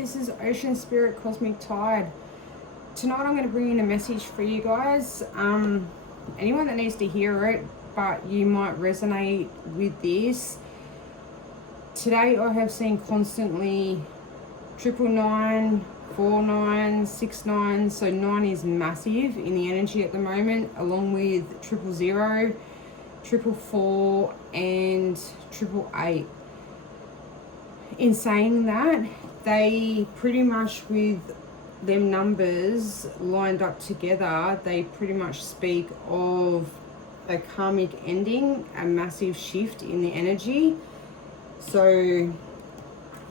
this is Ocean Spirit Cosmic Tide. Tonight I'm going to bring in a message for you guys. Anyone that needs to hear it, but you might resonate with this. Today I have seen constantly 999, 49, 69, so 9 is massive in the energy at the moment, along with 000, 444 and 888. In saying that, they pretty much, with them numbers lined up together, they pretty much speak of a karmic ending, a massive shift in the energy. So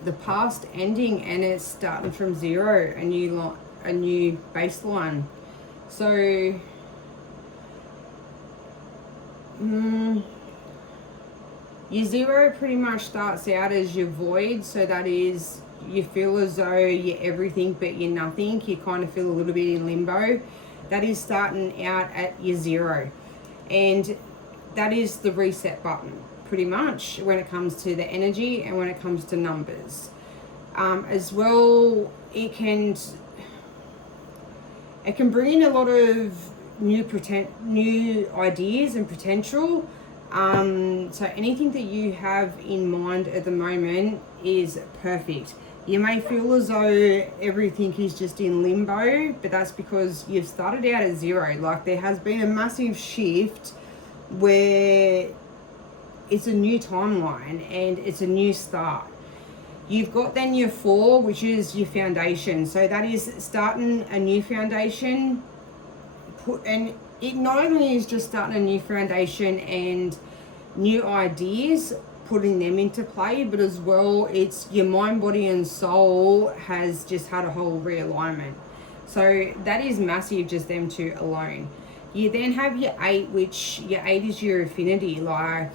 the past ending, and it's starting from zero, a new baseline. So your zero pretty much starts out as your void, so that is, you feel as though you're everything but you're nothing. You kind of feel a little bit in limbo. That is starting out at your zero, and that is the reset button pretty much when it comes to the energy and when it comes to numbers. As well, it can bring in a lot of new ideas and potential. So anything that you have in mind at the moment is perfect. You may feel as though everything is just in limbo, but that's because you've started out at zero. Like, there has been a massive shift where it's a new timeline and it's a new start. You've got then your 4, which is your foundation. So that is starting a new foundation. And it not only is just starting a new foundation and new ideas, putting them into play, but as well, it's your mind, body and soul has just had a whole realignment. So that is massive, just them two alone. You then have your 8, which your 8 is your affinity, like,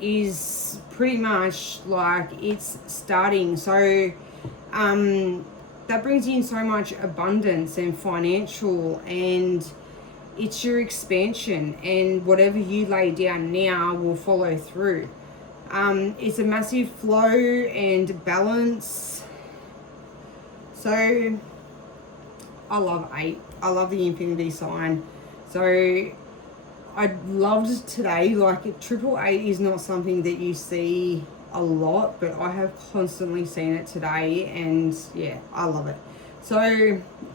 is pretty much like it's starting. So that brings in so much abundance and financial, and it's your expansion, and whatever you lay down now will follow through. It's a massive flow and balance. So I love 8. I love the infinity sign. So I loved today, like, 888 is not something that you see a lot, but I have constantly seen it today, and yeah, I love it. So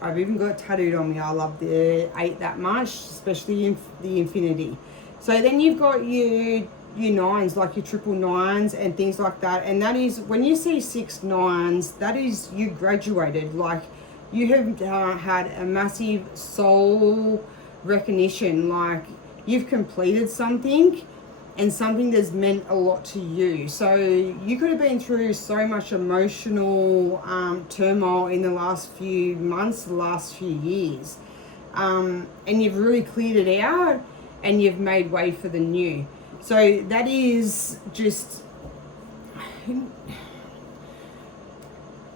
I've even got it tattooed on me. I love the 8 that much, especially in the infinity. So then you've got your 9s, like your 999s and things like that. And that is, when you see 6 9s, that is, you graduated. Like, you have had a massive soul recognition. Like, you've completed something, and something that's meant a lot to you. So you could have been through so much emotional turmoil in the last few months, the last few years. And you've really cleared it out, and you've made way for the new. So that is just,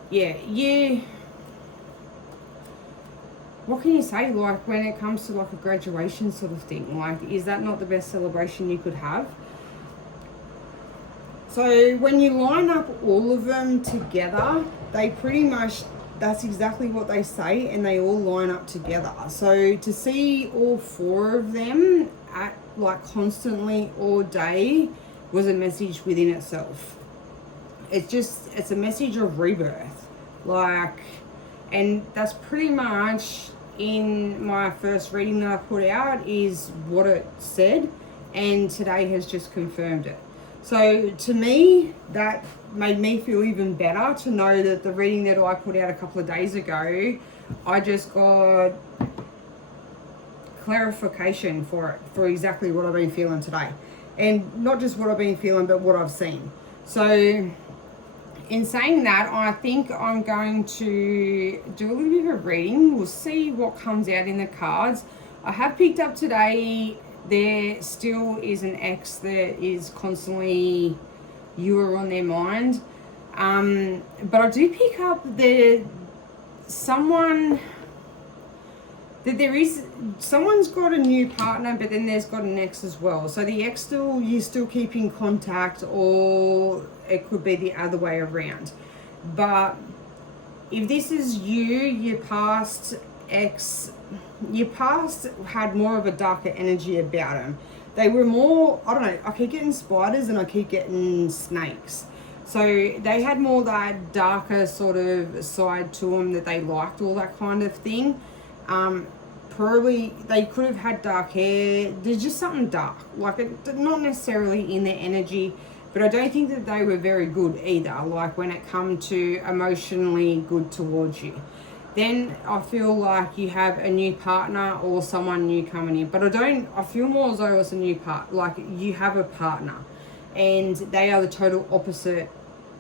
yeah. What can you say, like, when it comes to like a graduation sort of thing? Like, is that not the best celebration you could have? So when you line up all of them together, they pretty much, that's exactly what they say, and they all line up together. So to see all 4 of them at, like, constantly all day was a message within itself. It's a message of rebirth. Like, and that's pretty much, in my first reading that I put out, is what it said, and today has just confirmed it. So to me, that made me feel even better to know that the reading that I put out a couple of days ago, I just got clarification for exactly what I've been feeling today. And not just what I've been feeling, but what I've seen. So in saying that, I think I'm going to do a little bit of a reading. We'll see what comes out in the cards. I have picked up today, there still is an ex that is constantly, you are on their mind. But I do pick up someone's got a new partner, but then there's got an ex as well. So the ex you still keep in contact, or it could be the other way around. But If this is you, your past ex, your past had more of a darker energy about them. They were more, I don't know, I keep getting spiders and I keep getting snakes. So they had more that darker sort of side to them, that they liked all that kind of thing. Probably they could have had dark hair. There's just something dark, like not necessarily in their energy, but I don't think that they were very good either, like when it come to emotionally good towards you. Then I feel like you have a new partner or someone new coming in, but I feel more as though it's a new like you have a partner and they are the total opposite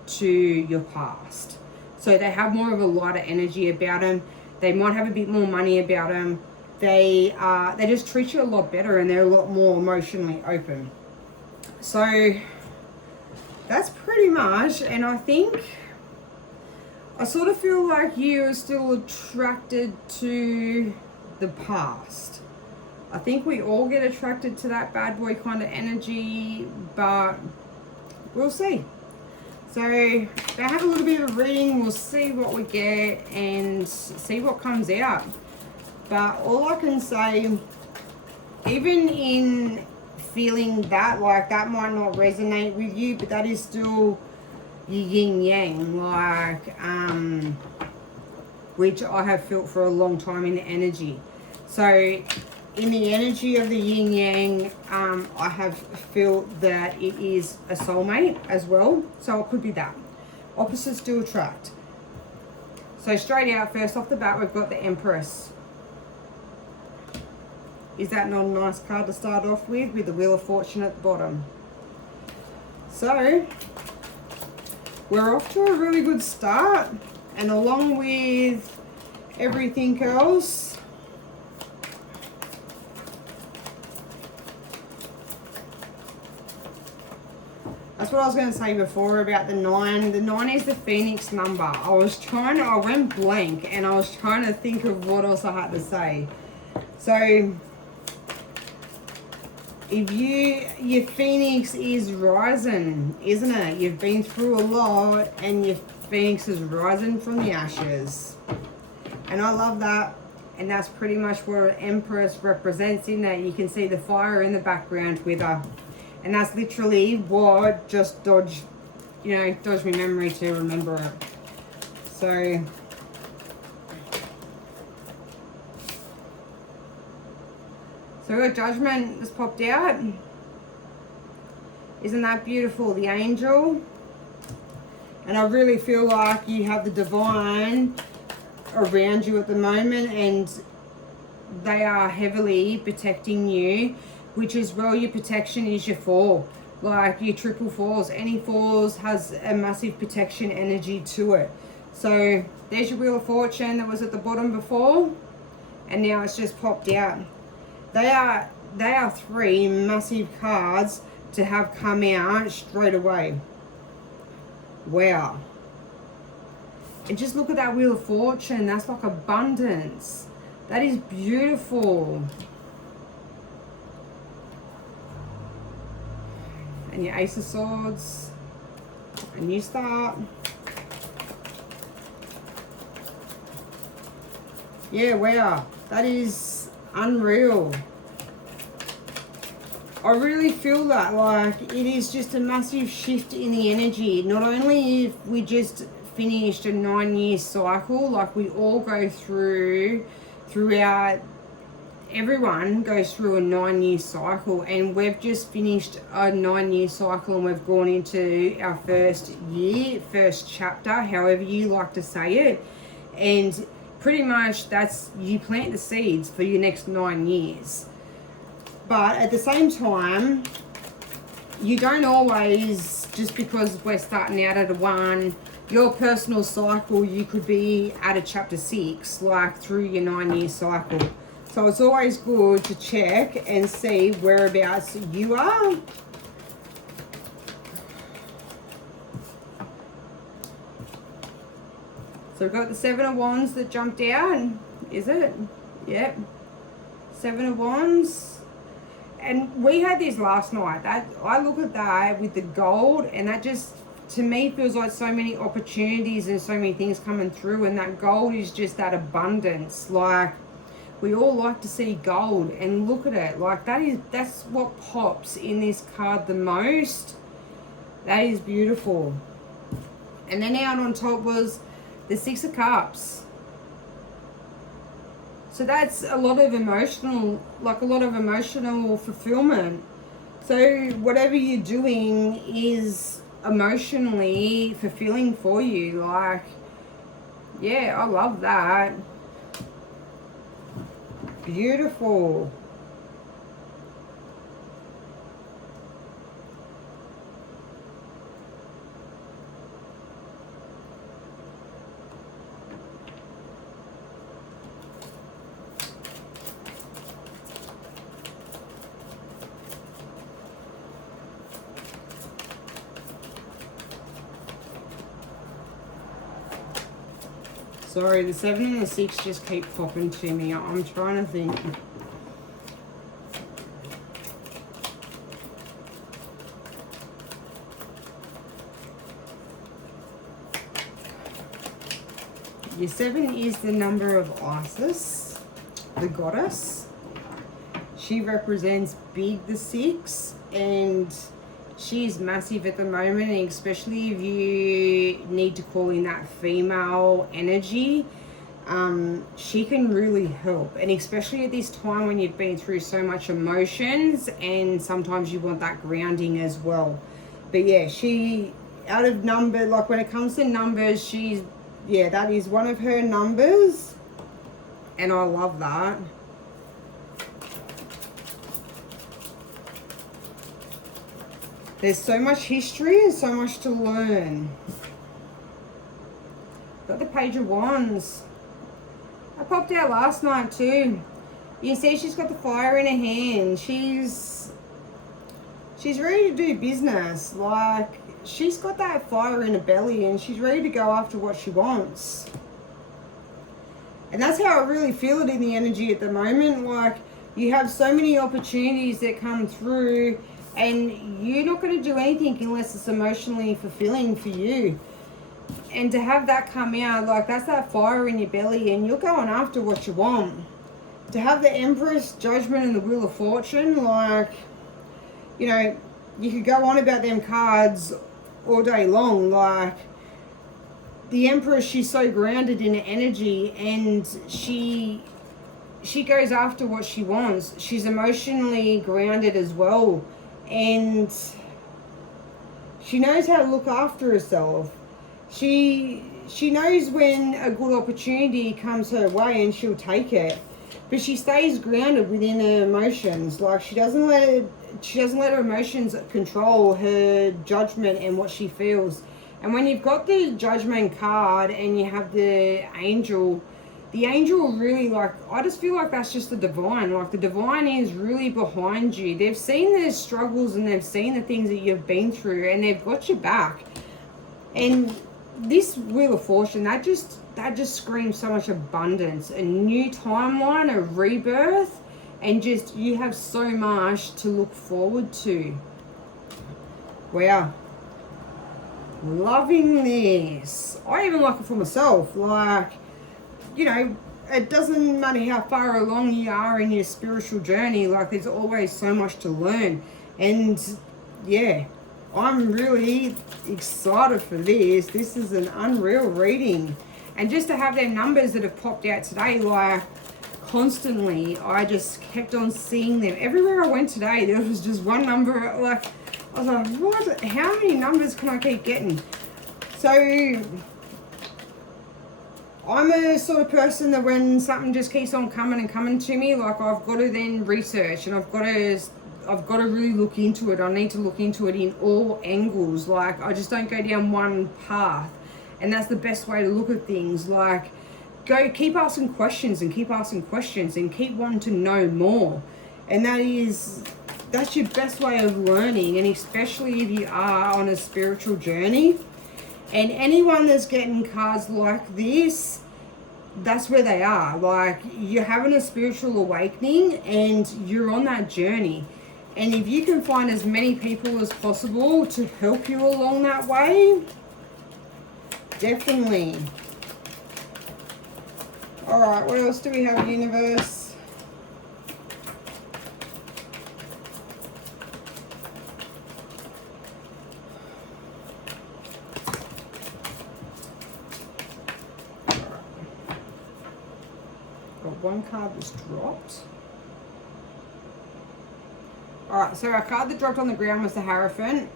to your past. So they have more of a lighter energy about them. They might have a bit more money about them. They just treat you a lot better and they're a lot more emotionally open. So that's pretty much, and I think I sort of feel like you're still attracted to the past. I think we all get attracted to that bad boy kind of energy, but we'll see. So I have a little bit of a reading, we'll see what we get and see what comes out. But all I can say, even in feeling that, like that might not resonate with you, but that is still your yin yang, like which I have felt for a long time in the energy. So in the energy of the yin yang, I have felt that it is a soulmate as well. So it could be that. Opposites do attract. So straight out, first off the bat, we've got the Empress. Is that not a nice card to start off with the Wheel of Fortune at the bottom? So we're off to a really good start, and along with everything else, that's what I was going to say before about the 9. The 9 is the Phoenix number. I went blank and I was trying to think of what else I had to say. So if your Phoenix is rising, isn't it? You've been through a lot and your Phoenix is rising from the ashes. And I love that. And that's pretty much what Empress represents, in that you can see the fire in the background with her. And that's literally what just dodged my memory to remember it. So a Judgment has popped out. Isn't that beautiful? The Angel. And I really feel like you have the Divine around you at the moment, and they are heavily protecting you, which is, well, your protection is your 4. Like your triple 4s. Any 4s has a massive protection energy to it. So there's your Wheel of Fortune that was at the bottom before, and now it's just popped out. They are 3 massive cards to have come out straight away. Wow. And just look at that Wheel of Fortune. That's like abundance. That is beautiful. And your Ace of Swords. A new start. Yeah, wow. That is unreal. I really feel that, like, it is just a massive shift in the energy. Not only if we just finished a 9-year cycle, like we all go throughout, everyone goes through a 9-year cycle, and we've just finished a 9-year cycle and we've gone into our first chapter, however you like to say it. And pretty much that's, you plant the seeds for your next 9 years. But at the same time, you don't always, just because we're starting out at a 1, your personal cycle, you could be at a chapter 6, like through your 9-year cycle. So it's always good to check and see whereabouts you are. So we've got the 7 of Wands that jumped out. Is it? Yep. 7 of Wands. And we had this last night. That I look at that with the gold, and that just to me feels like so many opportunities and so many things coming through, and that gold is just that abundance. Like, we all like to see gold, and look at it. Like, that's what pops in this card the most. That is beautiful. And then out on top was the Six of Cups. So that's a lot of emotional fulfillment. So whatever you're doing is emotionally fulfilling for you. Like, yeah, I love that. Beautiful. Sorry, the 7 and the 6 just keep popping to me. I'm trying to think. Your 7 is the number of Isis, the goddess. She represents big, the 6, and she's massive at the moment, and especially if you need to call in that female energy, she can really help. And especially at this time when you've been through so much emotions, and sometimes you want that grounding as well. But yeah, she, out of number, like when it comes to numbers, she's, yeah, that is one of her numbers, and I love that. There's so much history and so much to learn. Got the Page of Wands. I popped out last night too. You can see she's got the fire in her hand. She's ready to do business. Like, she's got that fire in her belly, and she's ready to go after what she wants. And that's how I really feel it in the energy at the moment. Like, you have so many opportunities that come through, and you're not going to do anything unless it's emotionally fulfilling for you. And to have that come out, like, that's that fire in your belly, and you're going after what you want. To have the Empress, Judgment, and the Wheel of Fortune, like, you know, you could go on about them cards all day long. Like, the Empress, she's so grounded in her energy, and she goes after what she wants. She's emotionally grounded as well. And she knows how to look after herself. She knows when a good opportunity comes her way, and she'll take it. But she stays grounded within her emotions. Like, she doesn't let her emotions control her judgment and what she feels. And when you've got the Judgment card and you have the angel really, like, I just feel like that's just the divine. Like, the divine is really behind you. They've seen the struggles and they've seen the things that you've been through, and they've got your back. And this Wheel of Fortune, that just screams so much abundance, a new timeline, a rebirth, and just, you have so much to look forward to. Wow. Loving this. I even like it for myself. Like, you know, it doesn't matter how far along you are in your spiritual journey, like, there's always so much to learn. And yeah, I'm really excited for this. This is an unreal reading. And just to have them numbers that have popped out today, like, constantly, I just kept on seeing them. Everywhere I went today, there was just one number. Like, I was like, what? How many numbers can I keep getting? So I'm a sort of person that when something just keeps on coming and coming to me, like, I've got to then research, and I've got to really look into it. I need to look into it in all angles. Like, I just don't go down one path. And that's the best way to look at things. Like, keep asking questions and keep asking questions and keep wanting to know more. And that's your best way of learning, and especially if you are on a spiritual journey. And anyone that's getting cards like this, that's where they are. Like, you're having a spiritual awakening and you're on that journey. And if you can find as many people as possible to help you along that way, definitely. All right, what else do we have, universe? Got one card that's dropped. All right, so our card that dropped on the ground was the Hierophant.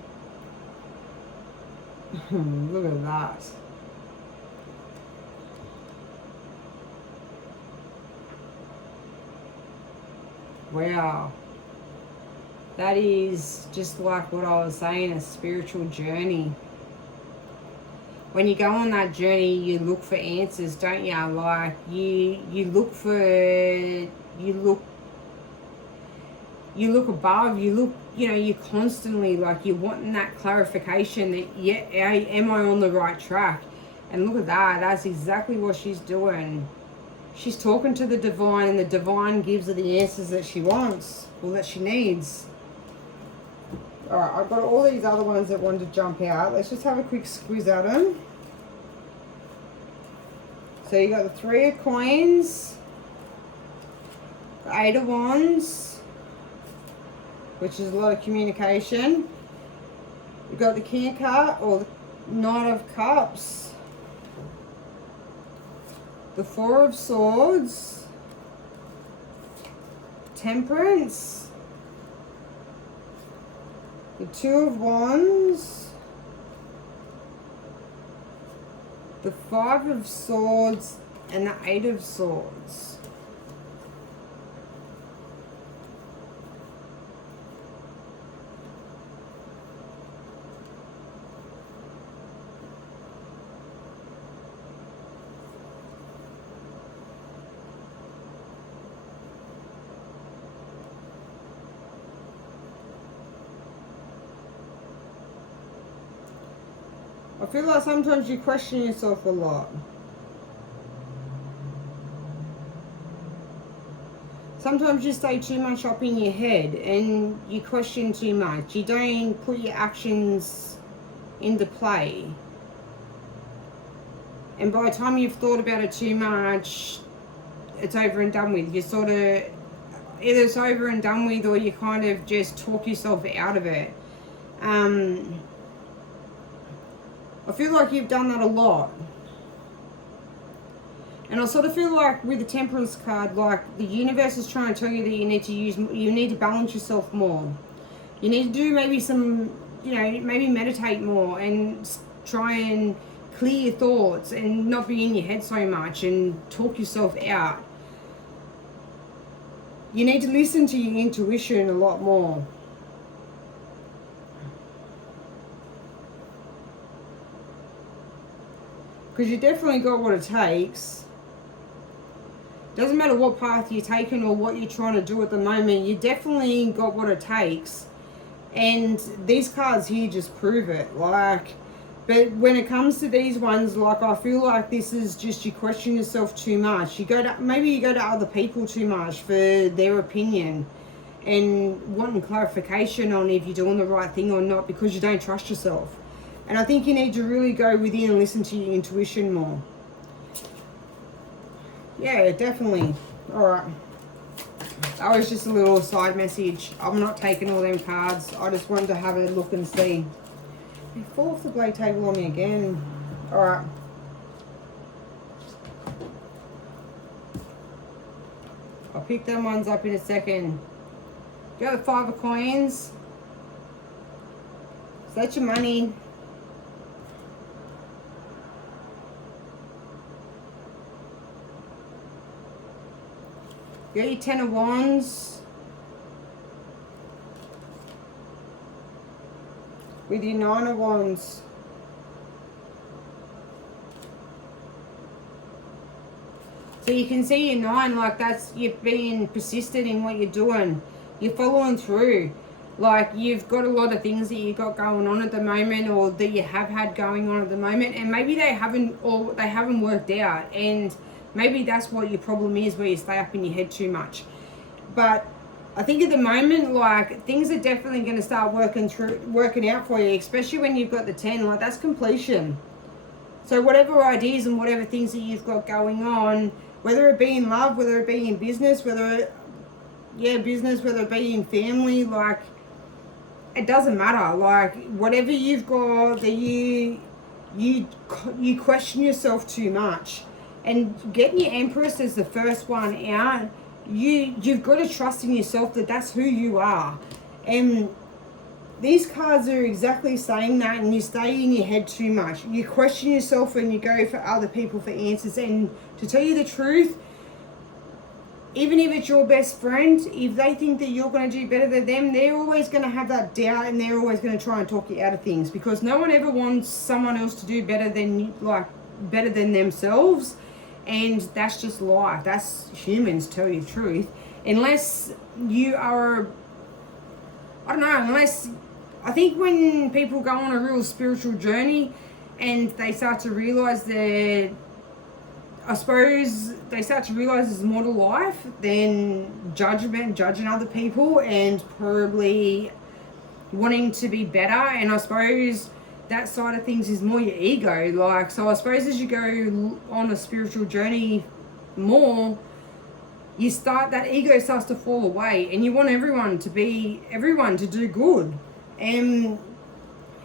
Look at that. Wow. That is just like what I was saying, a spiritual journey. When you go on that journey, you look for answers, don't you? Like, you look above, you're constantly, like, you're wanting that clarification that, yeah, am I on the right track? And look at that, that's exactly what she's doing. She's talking to the divine, and the divine gives her the answers that she wants, or that she needs. All right, I've got all these other ones that wanted to jump out. Let's just have a quick squeeze at them. So you got the Three of Coins, the Eight of Wands, which is a lot of communication. You've got the King of Cups, or the Knight of Cups, the Four of Swords, Temperance, the Two of Wands, the Five of Swords, and the Eight of Swords. I feel like sometimes you question yourself a lot. Sometimes you stay too much up in your head and you question too much. You don't put your actions into play. And by the time you've thought about it too much, it's over and done with. You sort of, either it's over and done with, or you kind of just talk yourself out of it. I feel like you've done that a lot. And I sort of feel like with the Temperance card, like the universe is trying to tell you that you need to balance yourself more. You need to do maybe some, maybe meditate more and try and clear your thoughts and not be in your head so much and talk yourself out. You need to listen to your intuition a lot more. Because you definitely got what it takes. Doesn't matter what path you're taking or what you're trying to do at the moment, you definitely got what it takes. And these cards here just prove it. But when it comes to these ones, I feel like this is just you question yourself too much. Maybe you go to other people too much for their opinion and wanting clarification on if you're doing the right thing or not, because you don't trust yourself. And I think you need to really go within and listen to your intuition more. Yeah, definitely. All right. That was just a little side message. I'm not taking all them cards. I just wanted to have a look and see. They fall off the blade table on me again. All right. I'll pick them ones up in a second. You got the Five of Coins. So that's your money. You got your Ten of Wands with your Nine of Wands. So you can see your 9, that's you're being persistent in what you're doing. You're following through. You've got a lot of things that you got going on at the moment, or that you have had going on at the moment, and maybe they haven't worked out, and maybe that's what your problem is, where you stay up in your head too much. But I think at the moment, like, things are definitely going to start working out for you, especially when you've got the 10. Like, that's completion. So whatever ideas and whatever things that you've got going on, whether it be in love, whether it be in business, whether it be in family, like, it doesn't matter. Like, whatever you've got that you question yourself too much, and getting your Empress as the first one out, you've got to trust in yourself that that's who you are. And these cards are exactly saying that, and you stay in your head too much. You question yourself when you go for other people for answers. And to tell you the truth, even if it's your best friend, if they think that you're going to do better than them, they're always going to have that doubt, and they're always going to try and talk you out of things, because no one ever wants someone else to do better than themselves. And that's just life. That's humans, tell you the truth. Unless you are, I don't know, I think when people go on a real spiritual journey and they start to realize there's more to life than judging other people and probably wanting to be better. And I suppose that side of things is more your ego. Like, so I suppose as you go on a spiritual journey more, that ego starts to fall away, and you want everyone to do good. And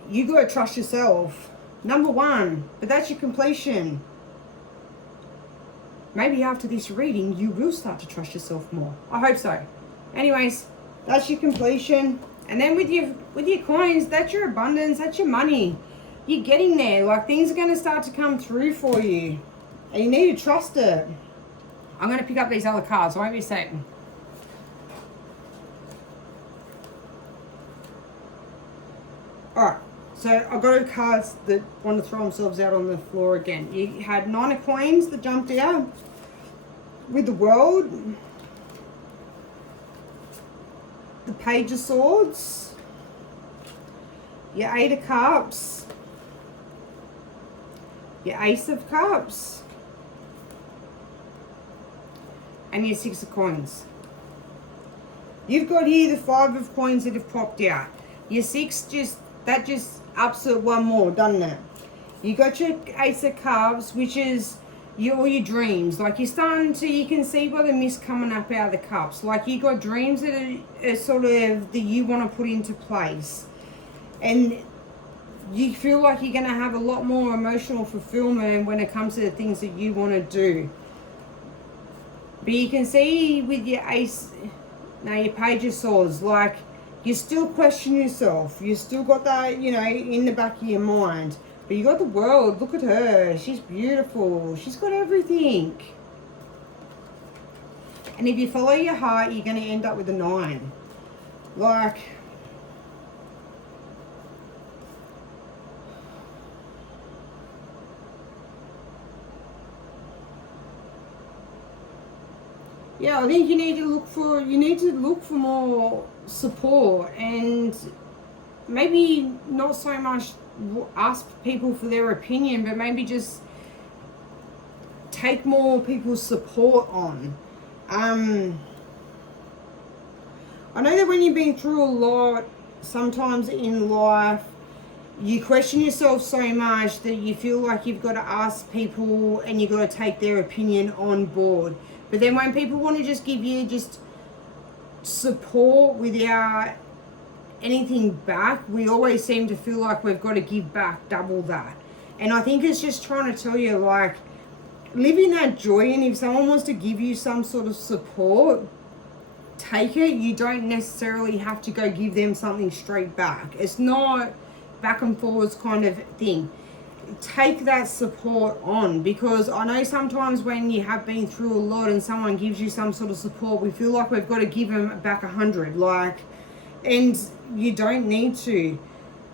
you got to trust yourself, number one. But that's your completion. Maybe after this reading, you will start to trust yourself more. I hope so. Anyways, that's your completion. And then with your coins, that's your abundance, that's your money. You're getting there. Like, things are going to start to come through for you. And you need to trust it. I'm going to pick up these other cards. I won't be a second. Alright, so I've got cards that want to throw themselves out on the floor again. You had 9 of coins that jumped out with the world, the Page of Swords, your 8 of Cups, your Ace of Cups, and your 6 of Coins. You've got here the 5 of Coins that have popped out. Your 6 just ups it one more, doesn't it? You got your Ace of Cups, which is all your dreams. Like, you can see by the mist coming up out of the cups. Like, you got dreams that are sort of that you want to put into place. And you feel like you're going to have a lot more emotional fulfillment when it comes to the things that you want to do. But you can see with your your Page of Swords, like, you still question yourself. You still got that, in the back of your mind. But you got the world. Look at her. She's beautiful. She's got everything. And if you follow your heart, you're going to end up with a 9. Like, yeah, I think you need to look for more support, and maybe not so much ask people for their opinion, but maybe just take more people's support on. I know that when you've been through a lot, sometimes in life, you question yourself so much that you feel like you've got to ask people and you've got to take their opinion on board. But then when people want to just give you just support without anything back, we always seem to feel like we've got to give back double that. And I think it's just trying to tell you, like, live in that joy, and if someone wants to give you some sort of support, take it. You don't necessarily have to go give them something straight back. It's not back and forwards kind of thing. Take that support on, because I know sometimes when you have been through a lot and someone gives you some sort of support, we feel like we've got to give them back 100, like, and you don't need to.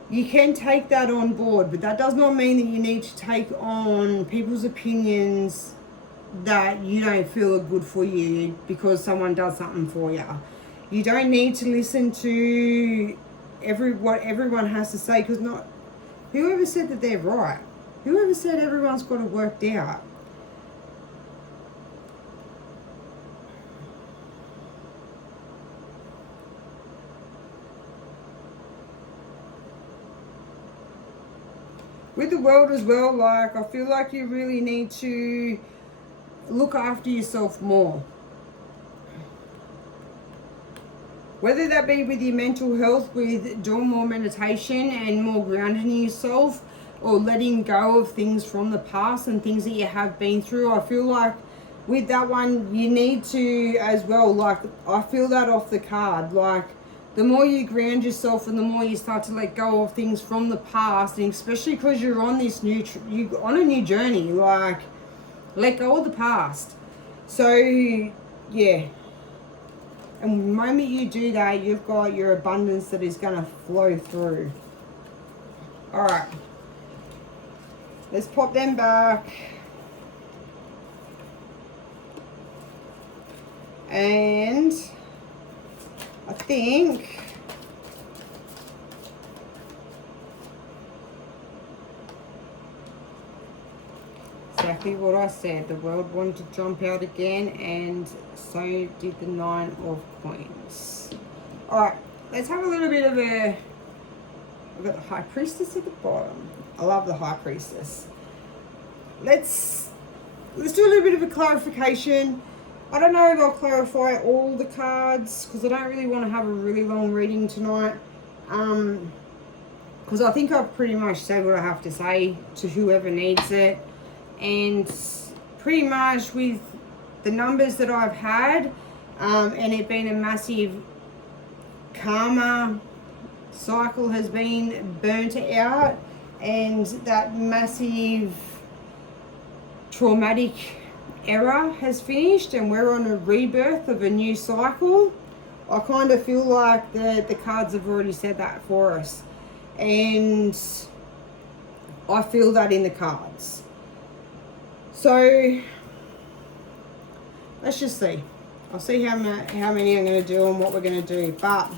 You can take that on board, but that does not mean that you need to take on people's opinions that you don't feel are good for you because someone does something for you. You don't need to listen to what everyone has to say, because whoever said that they're right? Whoever said everyone's got it worked out? With the world as well, like, I feel like you really need to look after yourself more. Whether that be with your mental health, with doing more meditation and more grounding yourself, or letting go of things from the past and things that you have been through. I feel like with that one, you need to as well, like, I feel that off the card. Like, the more you ground yourself and the more you start to let go of things from the past, and especially because you're on this you're on a new journey, like, let go of the past. So, yeah. And the moment you do that, you've got your abundance that is going to flow through. All right. Let's pop them back. And I think exactly what I said. The world wanted to jump out again, and so did the 9 of Coins. Alright, let's have a little bit of a... I've got the High Priestess at the bottom. I love the High Priestess. Let's do a little bit of a clarification. I don't know if I'll clarify all the cards, because I don't really want to have a really long reading tonight. Because I think I've pretty much said what I have to say to whoever needs it. And pretty much with the numbers that I've had, and it being a massive karma cycle has been burnt out, and that massive traumatic era has finished, and we're on a rebirth of a new cycle. I kind of feel like the cards have already said that for us, and I feel that in the cards. So let's just see. I'll see how many I'm going to do and what we're going to do. But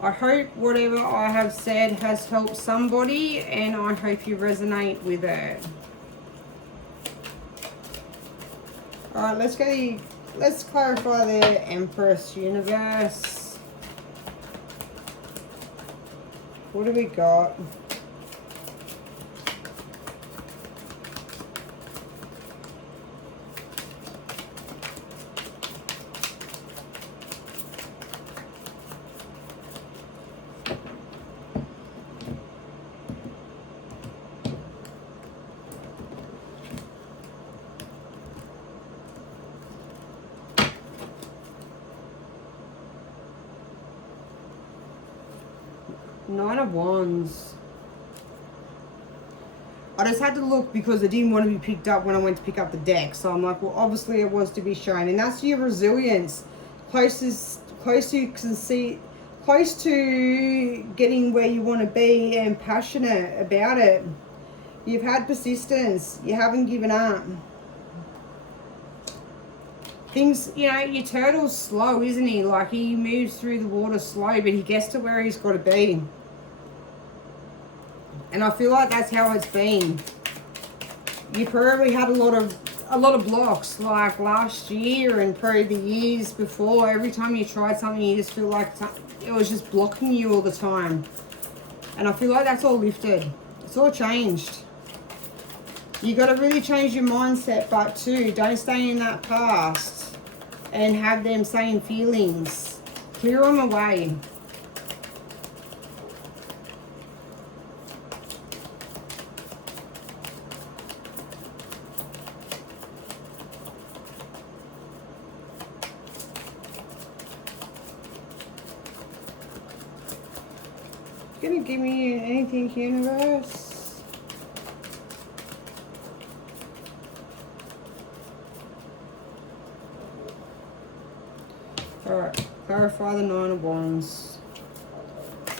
I hope whatever I have said has helped somebody, and I hope you resonate with it. Alright, let's clarify the Empress universe. What do we got? Nine of Wands. I just had to look because it didn't want to be picked up when I went to pick up the deck. So I'm like, well, obviously it was to be shown. And that's your resilience. Close to getting where you want to be and passionate about it. You've had persistence. You haven't given up. Things, you know, your turtle's slow, isn't he? Like, he moves through the water slow, but he gets to where he's got to be. And I feel like that's how it's been. You probably had a lot of blocks, like last year and probably the years before. Every time you tried something, you just feel like it was just blocking you all the time. And I feel like that's all lifted. It's all changed. You got to really change your mindset, but too, don't stay in that past and have them same feelings. Clear them away. Gonna give me anything, universe? Alright, clarify the Nine of Wands.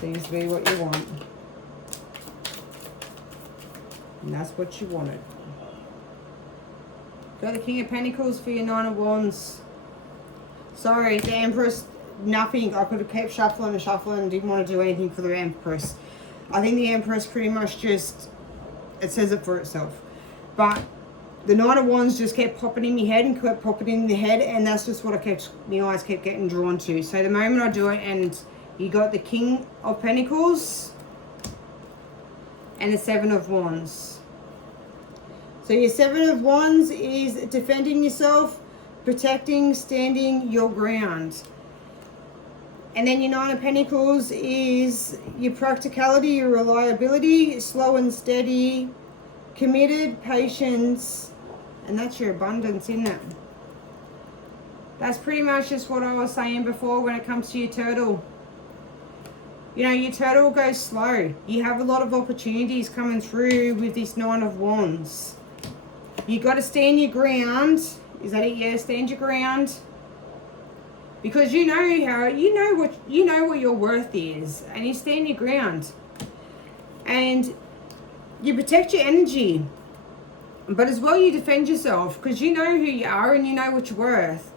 Seems to be what you want. And that's what you wanted. Got the King of Pentacles for your Nine of Wands. Sorry, the Empress. Nothing. I could have kept shuffling and shuffling and didn't want to do anything for the Empress. I think the Empress pretty much just, it says it for itself. But the Nine of Wands just kept popping in my head and kept popping in the head, and that's just what my eyes kept getting drawn to. So the moment I do it and You got the King of Pentacles and the Seven of Wands. So your Seven of Wands is defending yourself, protecting, standing your ground. And then your Nine of Pentacles is your practicality, your reliability, slow and steady, committed, patience, and that's your abundance, isn't it? That's pretty much just what I was saying before when it comes to your turtle. You know, your turtle goes slow. You have a lot of opportunities coming through with this Nine of Wands. You got to stand your ground. Is that it? Yeah, stand your ground. Because you know what your worth is, and you stand your ground. And you protect your energy. But as well, you defend yourself because you know who you are and you know what you're worth.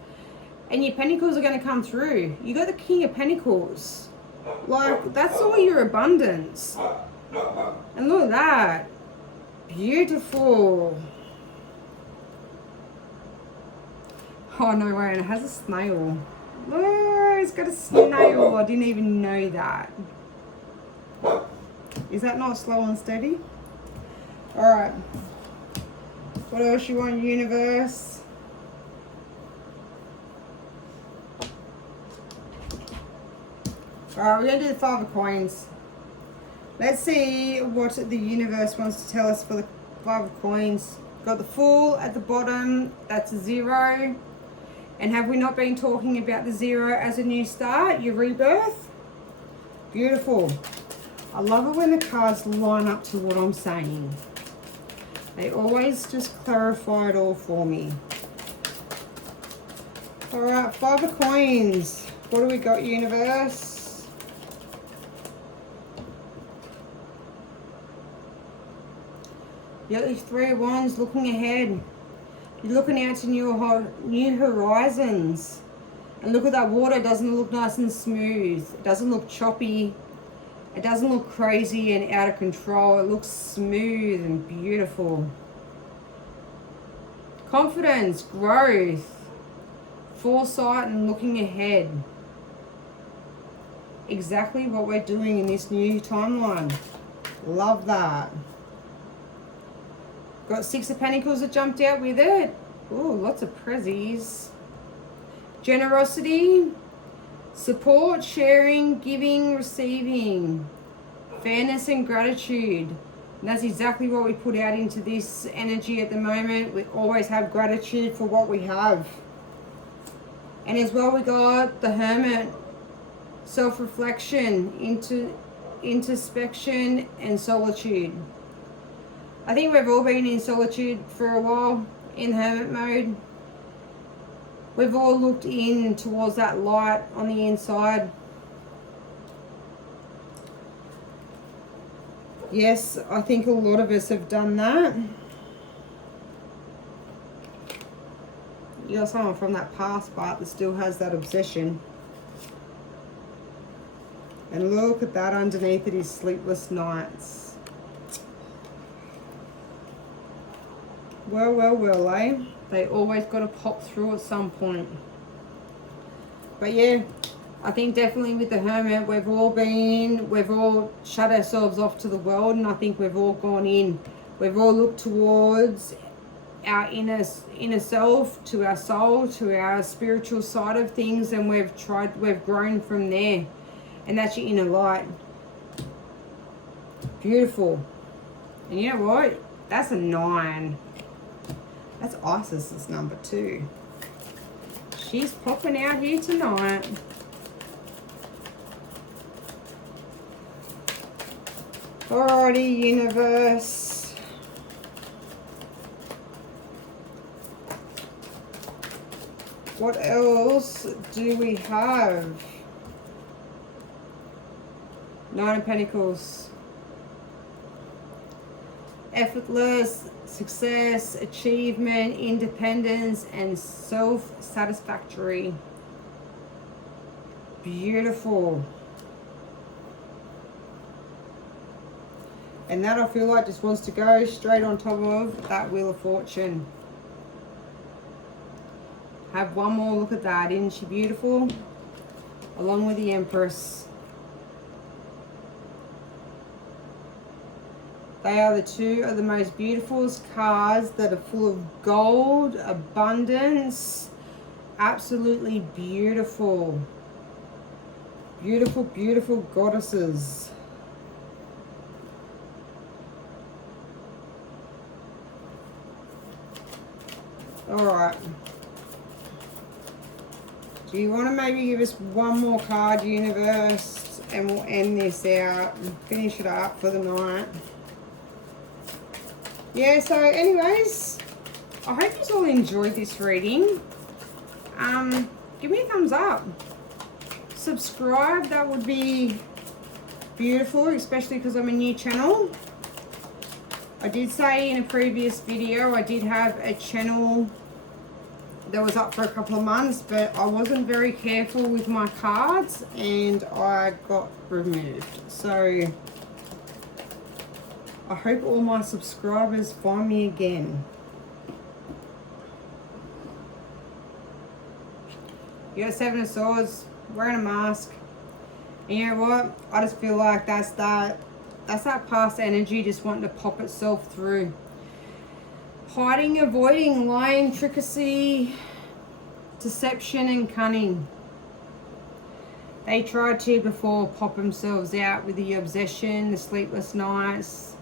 And your pentacles are going to come through. You got the King of Pentacles. Like, that's all your abundance. And look at that. Beautiful. Oh, no way. And it has a snail. Oh, it's got a snail. I didn't even know that. Is that not slow and steady? Alright. What else you want, universe? Alright, we're going to do the Five of Coins. Let's see what the universe wants to tell us for the Five of Coins. Got the Fool at the bottom. That's a 0. And have we not been talking about the 0 as a new start? Your rebirth? Beautiful. I love it when the cards line up to what I'm saying. They always just clarify it all for me. Alright, Five of Coins. What do we got, universe? You got these Three of Wands, looking ahead. You're looking out to new horizons. And look at that water. It doesn't look nice and smooth. It doesn't look choppy. It doesn't look crazy and out of control. It looks smooth and beautiful. Confidence, growth, foresight and looking ahead. Exactly what we're doing in this new timeline. Love that. Got Six of Pentacles that jumped out with it. Ooh, lots of prezzies. Generosity, support, sharing, giving, receiving, fairness and gratitude. And that's exactly what we put out into this energy at the moment. We always have gratitude for what we have. And as well, we got the Hermit, self-reflection, introspection and solitude. I think we've all been in solitude for a while, in hermit mode. We've all looked in towards that light on the inside. Yes, I think a lot of us have done that. You got someone from that past part that still has that obsession. And look at that underneath it is sleepless nights. Well, well, well, eh? They always got to pop through at some point. But yeah, I think definitely with the Hermit, we've all shut ourselves off to the world, and I think we've all gone in. We've all looked towards our inner self, to our soul, to our spiritual side of things, and we've grown from there. And that's your inner light. Beautiful. And you know what? That's a 9. That's Isis's number 2. She's popping out here tonight. Alrighty, universe. What else do we have? Nine of Pentacles. Effortless, success, achievement, independence, and self-satisfactory. Beautiful. And that I feel like just wants to go straight on top of that Wheel of Fortune. Have one more look at that. Isn't she beautiful? Along with the Empress. They are the two of the most beautiful cards that are full of gold, abundance, absolutely beautiful. Beautiful, beautiful goddesses. Alright. Do you want to maybe give us one more card, universe, and we'll end this out and finish it up for the night? Yeah, so anyways, I hope you all enjoyed this reading. Give me a thumbs up. Subscribe, that would be beautiful, especially because I'm a new channel. I did say in a previous video I did have a channel that was up for a couple of months, but I wasn't very careful with my cards and I got removed. So I hope all my subscribers find me again. You got Seven of Swords, wearing a mask. And you know what? I just feel like that's that past energy just wanting to pop itself through. Hiding, avoiding, lying, trickery, deception and cunning. They tried to before pop themselves out with the obsession, the sleepless nights,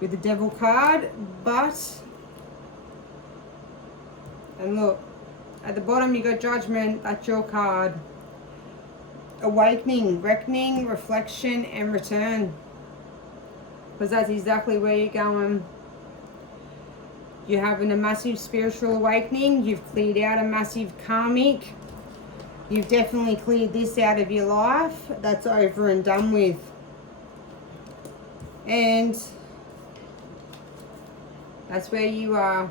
with the devil card, but, and look, at the bottom you got judgment, that's your card. Awakening, reckoning, reflection and return. Because that's exactly where you're going. You're having a massive spiritual awakening. You've cleared out a massive karmic. You've definitely cleared this out of your life. That's over and done with. And that's where you are.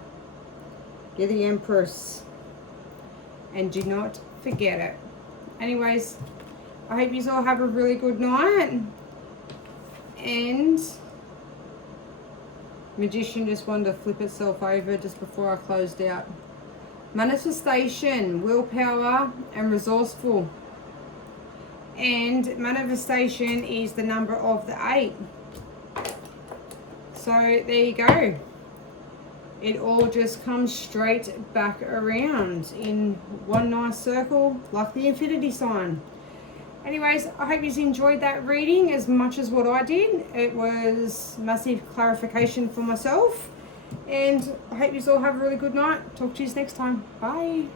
You're the Empress. And do not forget it. Anyways, I hope you all have a really good night. And Magician just wanted to flip itself over just before I closed out. Manifestation, willpower and resourceful. And manifestation is the number of the 8. So there you go. It all just comes straight back around in one nice circle, like the infinity sign. Anyways, I hope you enjoyed that reading as much as what I did. It was massive clarification for myself. And I hope you all have a really good night. Talk to you next time. Bye.